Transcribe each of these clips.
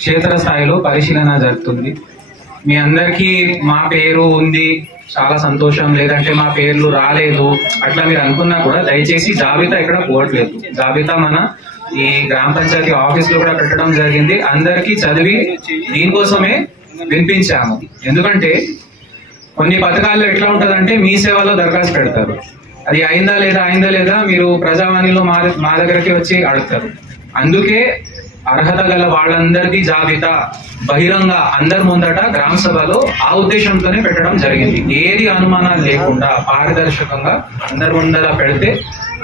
క్షేత్రస్థాయిలో పరిశీలన జరుగుతుంది. మీ అందరికీ మా పేరు ఉంది, చాలా సంతోషం, లేదంటే మా పేర్లు రాలేదు అట్లా మీరు అనుకున్నా కూడా దయచేసి జాబితా ఇక్కడ పోవట్లేదు. జాబితా మన ఈ గ్రామ పంచాయతీ ఆఫీస్ లో కూడా పెట్టడం జరిగింది. అందరికీ చదివి దీనికోసమే వినిపించాము. ఎందుకంటే కొన్ని పథకాల్లో ఎట్లా ఉంటదంటే మీ సేవలో దరఖాస్తు పెడతారు, అది అయిందా లేదా మీరు ప్రజావాణిలో మా దగ్గరకి వచ్చి అడుగుతారు. అందుకే అర్హత గల వాళ్ళందరికీ జాబితా బహిరంగ అందరి ముందట గ్రామ సభలో ఆ ఉద్దేశంతోనే పెట్టడం జరిగింది. ఏది అనుమానాలు లేకుండా పారదర్శకంగా అందరి ముందర పెడితే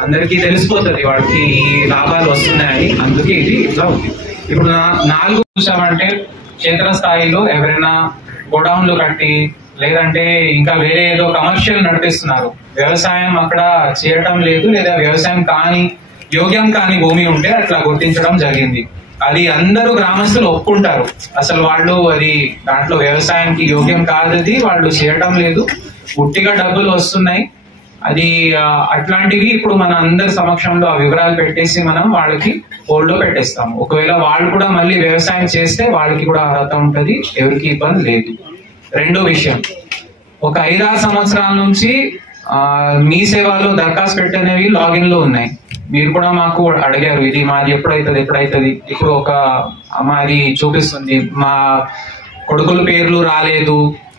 అందరికీ తెలిసిపోతుంది వాడికి ఈ లాభాలు వస్తున్నాయని. అందుకే ఇది ఇట్లా ఉంది. ఇప్పుడు 4 చూసామంటే క్షేత్రస్థాయిలో ఎవరైనా గోడౌన్లు కట్టి లేదంటే ఇంకా వేరే ఏదో కమర్షియల్ నడిపిస్తున్నారు, వ్యవసాయం అక్కడ చేయటం లేదు, లేదా వ్యవసాయం కాని యోగ్యం కాని భూమి ఉంటే అట్లా గుర్తించడం జరిగింది. అది అందరూ గ్రామస్తులు ఒప్పుకుంటారు, అసలు వాళ్ళు అది దాంట్లో వ్యవసాయానికి యోగ్యం కాదది, వాళ్ళు చేయటం లేదు, ఉట్టిగా డబ్బులు వస్తున్నాయి. అది అట్లాంటివి ఇప్పుడు మన అందరి సమక్షంలో ఆ వివరాలు పెట్టేసి మనం వాళ్ళకి హోల్డ్ లో పెట్టేస్తాము. ఒకవేళ వాళ్ళు కూడా మళ్ళీ వ్యవసాయం చేస్తే వాళ్ళకి కూడా అర్హత ఉంటది, ఎవరికి ఇబ్బంది లేదు. రెండో విషయం, ఒక 5-6 సంవత్సరాల నుంచి మీ సేవలో దరఖాస్తు పెట్టినవి లాగిన్ లో ఉన్నాయి. మీరు కూడా మాకు అడిగారు ఇది మాది ఎప్పుడైతుంది. ఇప్పుడు ఒక మాది చూపిస్తుంది, మా కొడుకుల పేర్లు రాలేదు,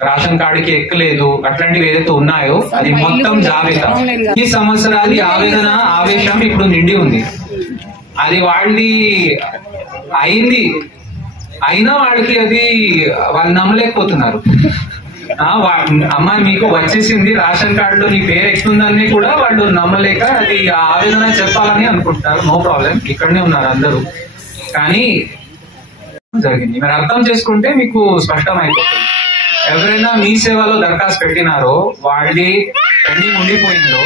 రేషన్ కార్డుకి ఎక్కలేదు, అట్లాంటివి ఏదైతే ఉన్నాయో అది మొత్తం జాబితా. ఈ సంవత్సరాది ఆవేదన ఆవేశం ఇప్పుడు నిండి ఉంది. అది వాళ్ళది అయింది, అయినా వాళ్ళకి అది వాళ్ళు నమ్మలేకపోతున్నారు. అమ్మ మీకు వచ్చేసింది రేషన్ కార్డులో నీ పేరు ఎక్కుతుందని కూడా వాళ్ళు నమ్మలేక అది ఆవేదన చెప్పాలని అనుకుంటారు. నో ప్రాబ్లం, ఇక్కడనే ఉన్నారు అందరూ. కానీ జరిగింది మీరు అర్థం చేసుకుంటే మీకు స్పష్టమైపోతుంది. ఎవరైనా మీ సేవలో దరఖాస్తు పెట్టినారో వాళ్ళది పెండింగ్ ఉండిపోయిందో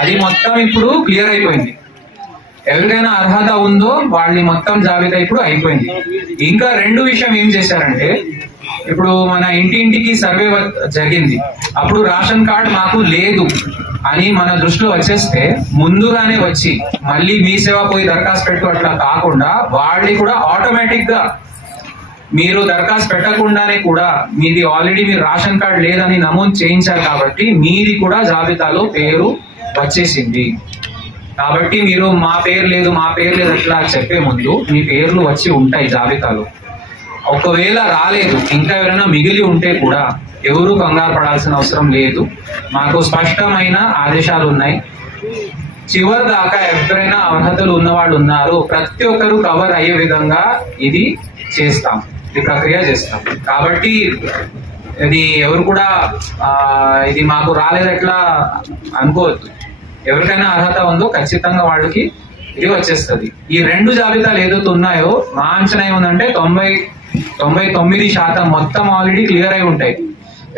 అది మొత్తం ఇప్పుడు క్లియర్ అయిపోయింది. ఎవరికైనా అర్హత ఉందో వాళ్ళని మొత్తం జాబితా ఇప్పుడు అయిపోయింది. ఇంకా 2 విషయం ఏం చేశారంటే, ఇప్పుడు మన ఇంటింటికి సర్వే జరిగింది, అప్పుడు రేషన్ కార్డ్ మాకు లేదు అని మన దృష్టిలో వచ్చేస్తే ముందుగానే వచ్చి మళ్ళీ మీ సేవ పోయి దరఖాస్తు పెట్టు అట్లా కాకుండా వాళ్ళని కూడా ఆటోమేటిక్ గా మీరు దరఖాస్తు పెట్టకుండానే కూడా మీది ఆల్రెడీ మీరు రేషన్ కార్డ్ లేదని నమోదు చేయించారు కాబట్టి మీది కూడా జాబితాలో పేరు వచ్చేసింది. కాబట్టి మీరు మా పేరు లేదు అట్లా చెప్పే ముందు మీ పేర్లు వచ్చి ఉంటాయి జాబితాలో. ఒకవేళ రాలేదు, ఇంకా ఎవరైనా మిగిలి ఉంటే కూడా ఎవరు కంగారు పడాల్సిన అవసరం లేదు. మాకు స్పష్టమైన ఆదేశాలు ఉన్నాయి. చివరి దాకా ఎవరైనా అర్హతలు ఉన్నవాళ్ళు ఉన్నారు, ప్రతి ఒక్కరు కవర్ అయ్యే విధంగా ఇది చేస్తాం, ఈ ప్రక్రియ చేస్తాం. కాబట్టి ఇది ఎవరు కూడా ఇది మాకు రాలేదట్లా అనుకోవద్దు. ఎవరికైనా అర్హత ఉందో ఖచ్చితంగా వాళ్ళకి ఇది వచ్చేస్తుంది. ఈ 2 జాబితాలు ఏదైతే ఉన్నాయో మా అంచనా ఏముందంటే 99% మొత్తం ఆల్రెడీ క్లియర్ అయి ఉంటాయి.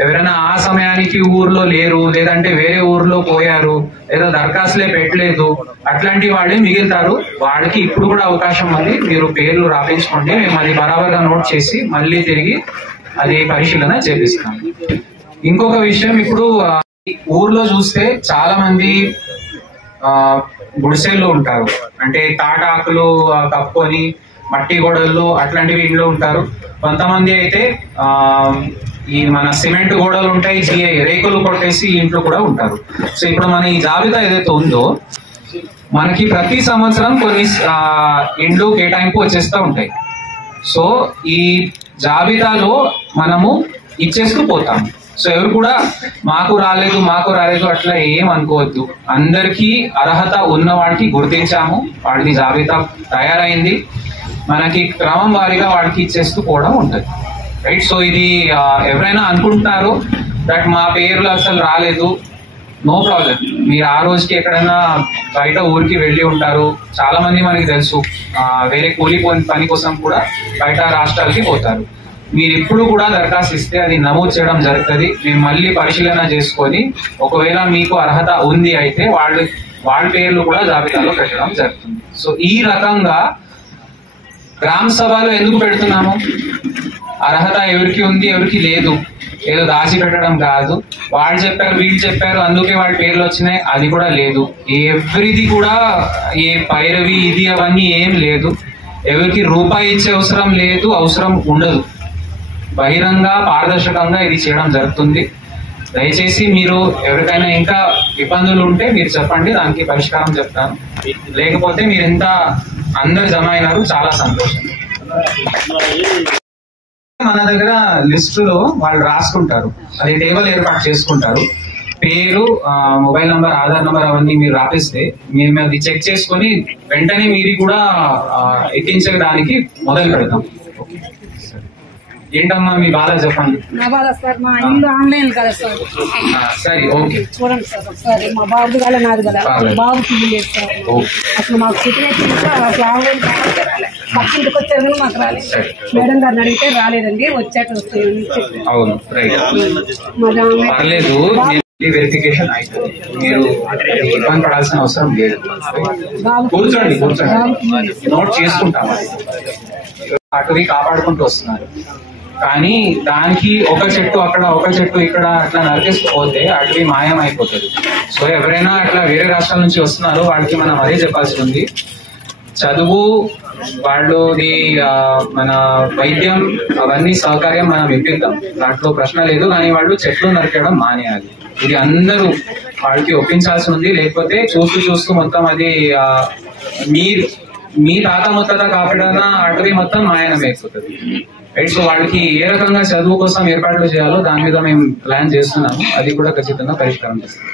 ఎవరైనా ఆ సమయానికి ఊర్లో లేరు, లేదంటే వేరే ఊర్లో పోయారు, లేదా దరఖాస్తులే పెట్టలేదు, అట్లాంటి వాళ్ళే మిగులుతారు. వాళ్ళకి ఇప్పుడు కూడా అవకాశం ఉంది, మీరు పేర్లు రాపించుకోండి, మేము అది బరాబర్గా నోట్ చేసి మళ్ళీ తిరిగి అది పరిశీలన చేపిస్తాం. ఇంకొక విషయం, ఇప్పుడు ఊర్లో చూస్తే చాలా మంది గుడిసెల్లో ఉంటారు, అంటే తాటాకులు కప్పుకొని మట్టి గోడలు అట్లాంటివి ఇంట్లో ఉంటారు. కొంతమంది అయితే ఈ మన సిమెంట్ గోడలు ఉంటాయి, రేకులు కొట్టేసి ఇంట్లో కూడా ఉంటారు. సో ఇప్పుడు మన ఈ జాబితా ఏదైతే ఉందో మనకి ప్రతి సంవత్సరం కొన్ని ఇండ్లు కేటాయింపు వచ్చేస్తూ ఉంటాయి. సో ఈ జాబితాలో మనము ఇచ్చేస్తూ పోతాము. సో ఎవరు కూడా మాకు రాలేదు అట్లా ఏం అనుకోవద్దు. అందరికీ అర్హత ఉన్న వాడికి గుర్తించాము, వాడికి జాబితా తయారైంది, మనకి క్రమం వారీగా వాడికి ఇచ్చేస్తూ పోవడం ఉంటుంది, రైట్. సో ఇది ఎవరైనా అనుకుంటున్నారు దట్ మా పేర్లు అసలు రాలేదు, నో ప్రాబ్లం. మీరు ఆ రోజుకి ఎక్కడైనా బయట ఊరికి వెళ్ళి ఉంటారు, చాలా మంది మనకి తెలుసు వేరే కూలి పని కోసం కూడా బయట రాష్ట్రాలకి పోతారు. మీరు ఇప్పుడు కూడా దరఖాస్తు ఇస్తే అది నమోదు చేయడం జరుగుతుంది. మేము మళ్ళీ పరిశీలన చేసుకొని ఒకవేళ మీకు అర్హత ఉంది అయితే వాళ్ళ పేర్లు కూడా జాబితాలో పెట్టడం జరుగుతుంది. సో ఈ రకంగా గ్రామ సభలో ఎందుకు పెడుతున్నాము, అర్హత ఎవరికి ఉంది ఎవరికి లేదు, ఏదో దాచి పెట్టడం కాదు. వాళ్ళు చెప్పారు వీళ్ళు చెప్పారు అందుకే వాళ్ళ పేర్లు వచ్చినాయి, అది కూడా లేదు. ఎవ్రీది కూడా ఏ పైరవి ఇది అవన్నీ ఏం లేదు. ఎవరికి రూపాయి ఇచ్చే అవసరం లేదు, అవసరం ఉండదు. బహిరంగ పారదర్శకంగా ఇది చేయడం జరుగుతుంది. దయచేసి మీరు ఎవరికైనా ఇంకా ఇబ్బందులు ఉంటే మీరు చెప్పండి, దానికి పరిష్కారం చెప్తాను. లేకపోతే మీరు ఇంత అందరు జమ అయినారు, చాలా సంతోషం. మన దగ్గర లిస్టులో వాళ్ళు రాసుకుంటారు, అది టేబుల్ ఏర్పాటు చేసుకుంటారు. పేరు, మొబైల్ నంబర్, ఆధార్ నంబర్ అవన్నీ మీరు రాపిస్తే మేము అది చెక్ చేసుకొని వెంటనే మీరు కూడా ఎక్కించడానికి మొదలు పెడతాం. ఏంటమ్మా మీ బాధ చెప్పండి. నా బాధ సార్, మా ఇల్లు ఆన్లైన్ కదా సార్. సరే ఓకే, చూడండి సార్ ఒకసారి. మా బాబు కదా నాది కదా, బాబుకి ఇల్లు లేదు సార్. అసలు మాకు సిచ్యువేషన్ అసలు ఆన్లైన్ పక్కింటికి వచ్చారు కానీ మాకు రాలేదు. మేడం గారిని అడిగితే రాలేదండి, వచ్చాక వస్తాయని చెప్పి. అవును పర్లేదు, వెరిఫికేషన్ అవుతుంది, మీరు ఇబ్బంది పడాల్సిన అవసరం లేదు. కూర్చోండి నోట్ చేసుకుంటాం. అటువి కాపాడుకుంటూ వస్తున్నారు, కానీ దానికి ఒక చెట్టు అక్కడ ఒక చెట్టు ఇక్కడ అట్లా నరికేసుకుపోతే అటవీ మాయం అయిపోతుంది. సో ఎవరైనా అట్లా వేరే రాష్ట్రాల నుంచి వస్తున్నారో వాళ్ళకి మనం అదే చెప్పాల్సి ఉంది. చదువు, వాళ్ళది మన వైద్యం అవన్నీ సౌకర్యం మనం ఇప్పిద్దాం, దాంట్లో ప్రశ్న లేదు. కానీ వాళ్ళు చెట్లు నరికేయడం మానేయాలి. ఇది అందరూ వాళ్ళకి ఒప్పించాల్సి ఉంది. లేకపోతే చూస్తూ మొత్తం అది మీ తాత ముత్తాత కాపాడన అటవీ మొత్తం మాయనం అయిపోతుంది. రైట్. సో వాళ్ళకి ఏ రకంగా చదువు కోసం ఏర్పాట్లు చేయాలో దాని మీద మేము ప్లాన్ చేస్తున్నాము, అది కూడా ఖచ్చితంగా పరిష్కారం చేస్తాం.